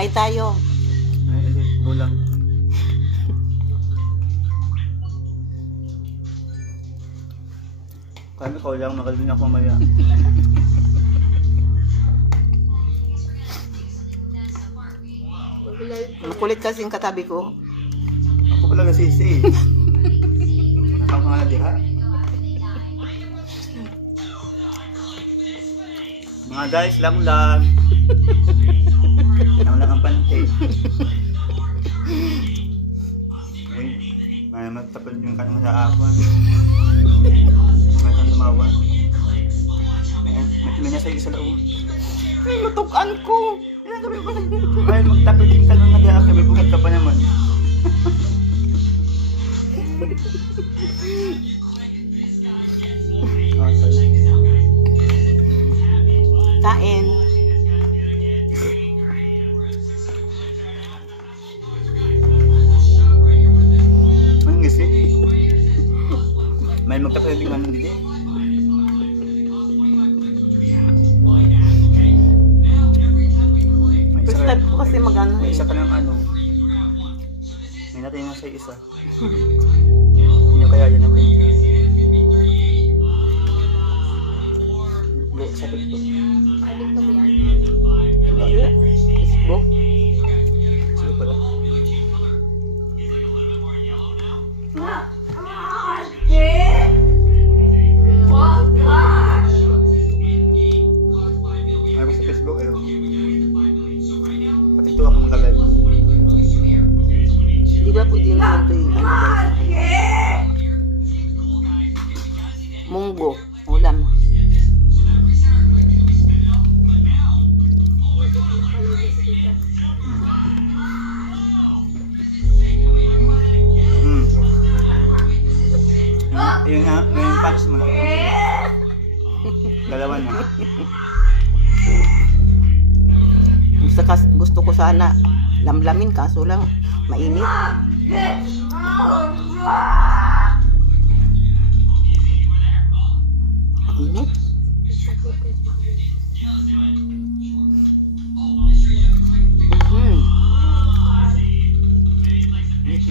Kain tayo. Ay, hindi. Gulang. Kami ko lang, makalun ako mamaya. Makulit kasi yung katabi ko. Ako pala nasisi. Nakakanga na diha. Mga guys, lang. Lang ang pante. Uy, may magtapad yung kanong sa awan. May kang tumawa. May niya sa isa loob. Ay, matukan ko. Ay, magtapad yung kanong nag-aak. May bukat ka pa naman. Kain. Ang ngisi. May magtapad yung kanong dito. First time ko kasi mag-ano May eh. isa ka ng ano. May natin nga sa isa. Hindi kaya yan natin. Hindi, sa TikTok. Facebook. Sige pala. Ay ko sa Facebook, ayun. Pati ito ako mag-live. Di ba pwede naman ito yung ano guys? Munggo. Ulam. Ayun nga, ngayon panis mo na. Dalawa na. Gusto ko sana lamlamin kaso lang mainit. Init.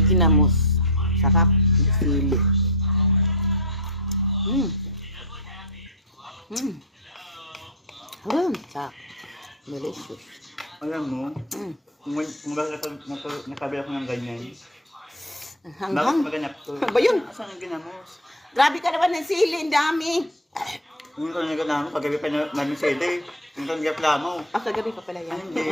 Ginamos. Sarap. Sili. Sarap. Delicious. Alam mo, kung bakit nakabila ko ng ganyan, bakit Hanghang. maganap to? Ba yun? Asan ang ginamos? Grabe ka naman ng sili. Ang dami. Yung ko na naganamo, kagabi pa namin sa ide. Yung ko nagreklamo. Kagabi pa pala yan. Hindi.